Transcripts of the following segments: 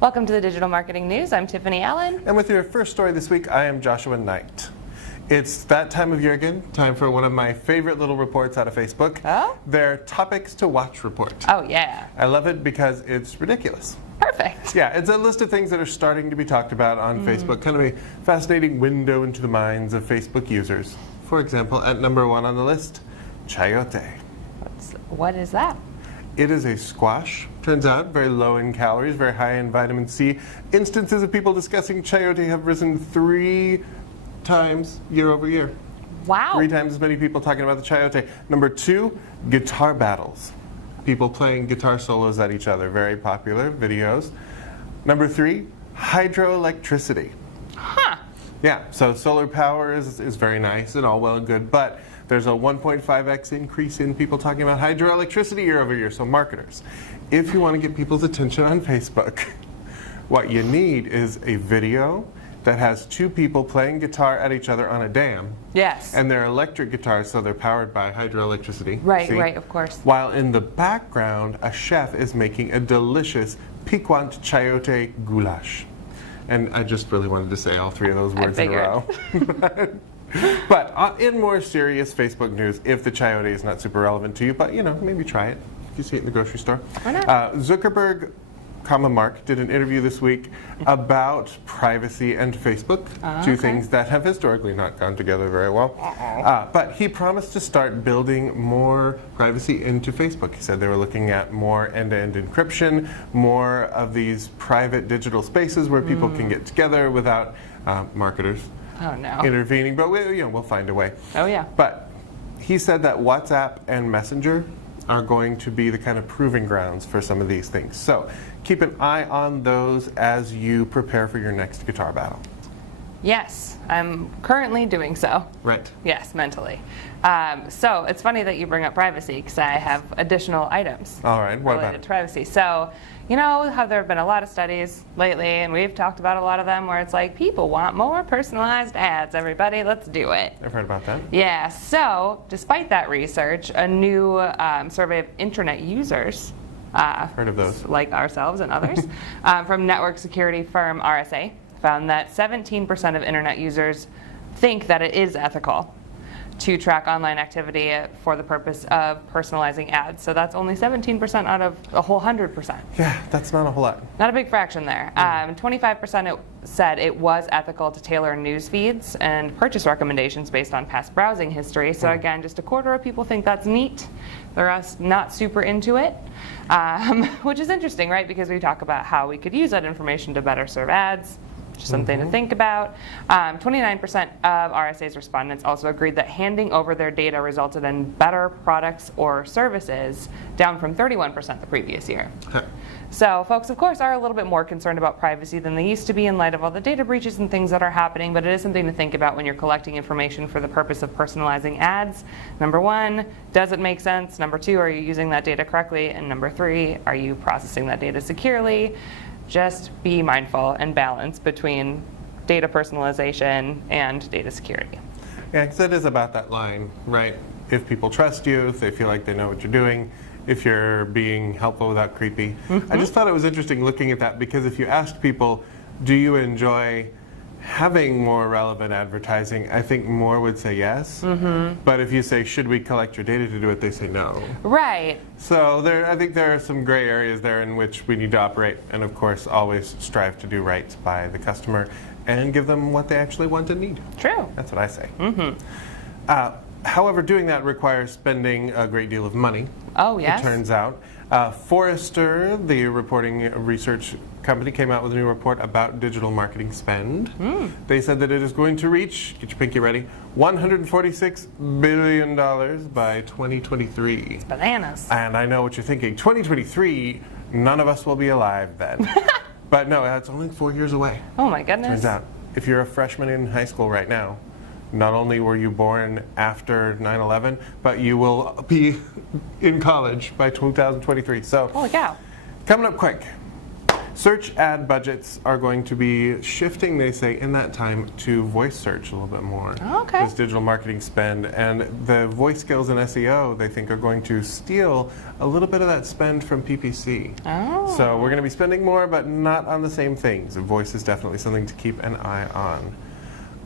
Welcome to the Digital Marketing News. I'm Tiffani Allen. And with your first story this week, I am Joshua Knight. It's that time of year again, time for one of my favorite little reports out of Facebook. Oh? Their Topics to Watch report. Oh, yeah. I love it because it's ridiculous. Perfect. Yeah, it's a list of things that are starting to be talked about on Facebook, kind of a fascinating window into the minds of Facebook users. For example, at number 1 on the list, chayote. What is that? It is a squash, turns out, very low in calories, very high in vitamin C. Instances of people discussing chayote have risen 3 times year over year. Wow. 3 times as many people talking about the chayote. Number 2, guitar battles. People playing guitar solos at each other, very popular videos. Number 3, hydroelectricity. Huh. Yeah, so solar power is very nice and all well and good, but there's a 1.5x increase in people talking about hydroelectricity year over year. So marketers, if you want to get people's attention on Facebook, what you need is a video that has 2 people playing guitar at each other on a dam. Yes. And they're electric guitars, so they're powered by hydroelectricity. Right, See? right, of course. While in the background, a chef is making a delicious piquant chayote goulash. And I just really wanted to say all 3 of those words in a row. But in more serious Facebook news, if the chayote is not super relevant to you, but maybe try it. You see it in the grocery store. Why not? Zuckerberg, Mark did an interview this week about privacy and Facebook, 2 things that have historically not gone together very well. But he promised to start building more privacy into Facebook. He said they were looking at more end-to-end encryption, more of these private digital spaces where people can get together without marketers intervening. But we'll find a way. Oh, yeah. But he said that WhatsApp and Messenger are going to be the kind of proving grounds for some of these things. So keep an eye on those as you prepare for your next guitar battle. Yes, I'm currently doing so. Right. Yes, mentally. So it's funny that you bring up privacy because I have additional items All right, what about related it? to privacy. So, you know how there have been a lot of studies lately, and we've talked about a lot of them, where it's like, people want more personalized ads. Everybody, let's do it. I've heard about that. Yeah, so despite that research, a new survey of internet users, Heard of those. like ourselves and others, from network security firm RSA, found that 17% of internet users think that it is ethical to track online activity for the purpose of personalizing ads. So that's only 17% out of a whole 100%. Yeah, that's not a whole lot. Not a big fraction there. 25% said it was ethical to tailor news feeds and purchase recommendations based on past browsing history. So again, just a quarter of people think that's neat. The rest not super into it, which is interesting, right? Because we talk about how we could use that information to better serve ads. Just something to think about. 29% of RSA's respondents also agreed that handing over their data resulted in better products or services, down from 31% the previous year. So folks, of course, are a little bit more concerned about privacy than they used to be in light of all the data breaches and things that are happening, but it is something to think about when you're collecting information for the purpose of personalizing ads. Number 1, does it make sense? Number 2, are you using that data correctly? And number 3, are you processing that data securely? Just be mindful and balance between data personalization and data security. Yeah, because it is about that line, right? If people trust you, if they feel like they know what you're doing, if you're being helpful without creepy. I just thought it was interesting looking at that, because if you asked people, do you enjoy having more relevant advertising, I think more would say yes. But if you say, should we collect your data to do it, they say no. Right. So I think there are some gray areas there in which we need to operate, and of course always strive to do right by the customer and give them what they actually want and need. True. That's what I say. However, doing that requires spending a great deal of money. Oh, yes. It turns out. Forrester, the reporting research company, came out with a new report about digital marketing spend. They said that it is going to reach, get your pinky ready, $146 billion by 2023. It's bananas. And I know what you're thinking. 2023, none of us will be alive then. But no, it's only 4 years away. Oh my goodness. Turns out, if you're a freshman in high school right now, not only were you born after 9/11, but you will be in college by 2023. So, holy cow. coming up quick. Search ad budgets are going to be shifting, they say, in that time to voice search a little bit more. Okay. This digital marketing spend, and the voice skills in SEO, they think, are going to steal a little bit of that spend from PPC. Oh. So we're going to be spending more, but not on the same things. Voice is definitely something to keep an eye on.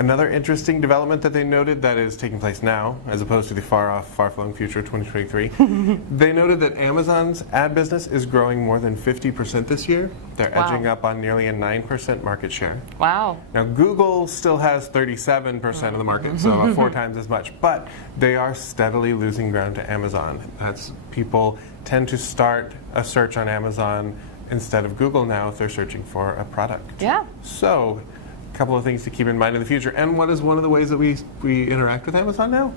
Another interesting development that they noted that is taking place now, as opposed to the far-off, far-flung future of 2023, they noted that Amazon's ad business is growing more than 50% this year. They're Wow. edging up on nearly a 9% market share. Wow. Now, Google still has 37% of the market, so about 4 times as much, but they are steadily losing ground to Amazon. That's people tend to start a search on Amazon instead of Google now if they're searching for a product. Yeah. So, a couple of things to keep in mind in the future. And what is one of the ways that we interact with Amazon now?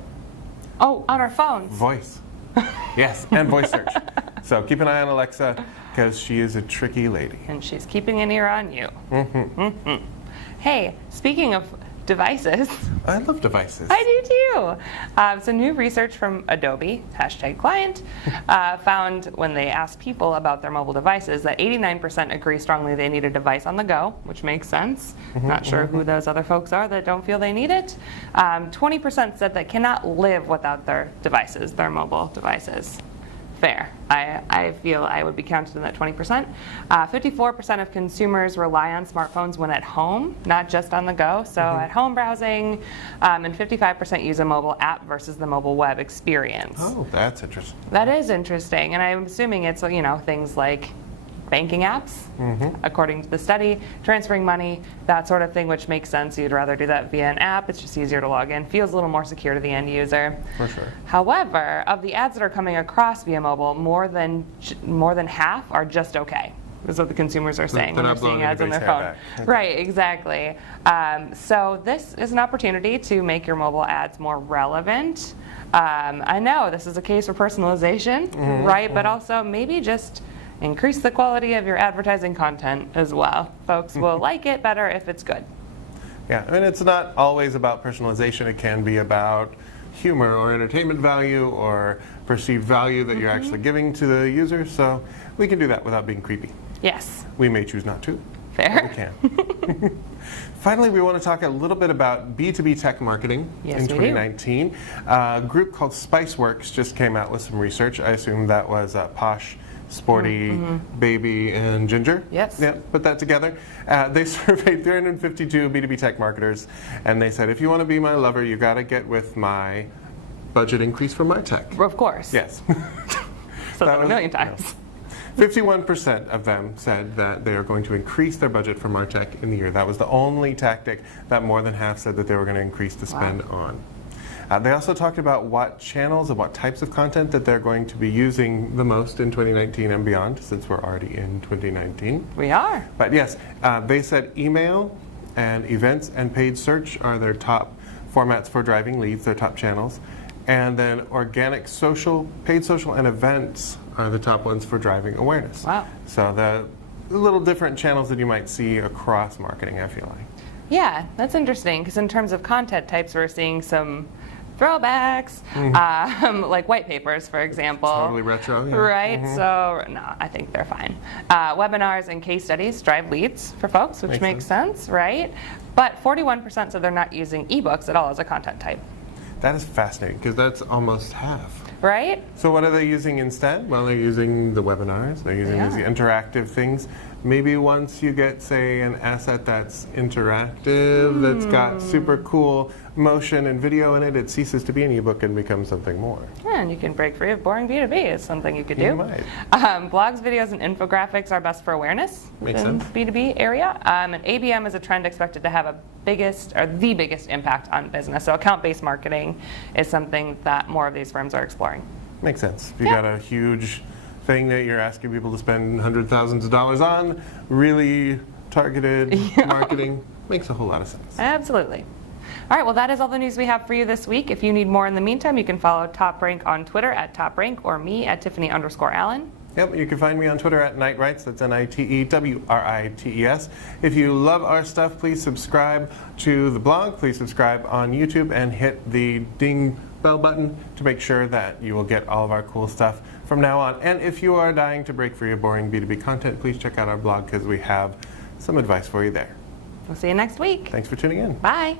Oh, on our phones. Voice. Yes, and voice search. So keep an eye on Alexa, because she is a tricky lady. And she's keeping an ear on you. Mm-hmm. Hey, speaking of devices, I love devices. I do too. So new research from Adobe, #client, found when they asked people about their mobile devices that 89% agree strongly they need a device on the go, which makes sense. Not sure who those other folks are that don't feel they need it. 20% said they cannot live without their devices, their mobile devices. Fair. I feel I would be counted in that 20%. 54% of consumers rely on smartphones when at home, not just on the go. So at home browsing, and 55% use a mobile app versus the mobile web experience. Oh, that's interesting. That is interesting, and I'm assuming it's things like banking apps, according to the study, transferring money, that sort of thing, which makes sense. You'd rather do that via an app. It's just easier to log in. Feels a little more secure to the end user. For sure. However, of the ads that are coming across via mobile, more than half are just okay. Is what the consumers are saying when they're seeing ads on their phone. Right, exactly. So this is an opportunity to make your mobile ads more relevant. I know this is a case for personalization, right? But also maybe just increase the quality of your advertising content as well. Folks will like it better if it's good. Yeah, I mean, it's not always about personalization. It can be about humor or entertainment value or perceived value that you're actually giving to the user. So we can do that without being creepy. Yes. We may choose not to. Fair. But we can. Finally, we want to talk a little bit about B2B tech marketing in 2019. A group called Spiceworks just came out with some research. I assume that was Posh, Sporty, Baby, and Ginger. Yes. Yeah, put that together. They surveyed 352 B2B tech marketers, and they said, if you want to be my lover, you got to get with my budget increase for MarTech. Of course. Yes. So that a million times. 51% of them said that they are going to increase their budget for MarTech in the year. That was the only tactic that more than half said that they were going to increase the spend on. They also talked about what channels and what types of content that they're going to be using the most in 2019 and beyond, since we're already in 2019. We are. But yes, they said email and events and paid search are their top formats for driving leads, their top channels. And then organic social, paid social, and events are the top ones for driving awareness. Wow. So the little different channels that you might see across marketing, I feel like. Yeah, that's interesting, because in terms of content types, we're seeing some throwbacks, like white papers, for example. Totally retro, yeah. Right? So, no, I think they're fine. Webinars and case studies drive leads for folks, which makes sense, right? But 41% said they're not using ebooks at all as a content type. That is fascinating, because that's almost half. Right? So what are they using instead? Well, they're using the webinars. They're using these interactive things. Maybe once you get, say, an asset that's interactive, that's got super cool motion and video in it, it ceases to be an ebook and becomes something more. Yeah, and you can break free of boring B2B. It's something you could do. You might. Blogs, videos, and infographics are best for awareness. Makes in sense. B2B area. And ABM is a trend expected to have the biggest impact on business. So account-based marketing is something that more of these firms are exploring. Makes sense. If you got a huge thing that you're asking people to spend hundreds of thousands of dollars on, really targeted marketing, makes a whole lot of sense. Absolutely. All right, well, that is all the news we have for you this week. If you need more in the meantime, you can follow TopRank on Twitter at TopRank or me at Tiffani_Allen. Yep, you can find me on Twitter at Nitewrites. That's NITEWRITES. If you love our stuff, please subscribe to the blog. Please subscribe on YouTube and hit the ding bell button to make sure that you will get all of our cool stuff from now on. And if you are dying to break free of boring B2B content, please check out our blog because we have some advice for you there. We'll see you next week. Thanks for tuning in. Bye.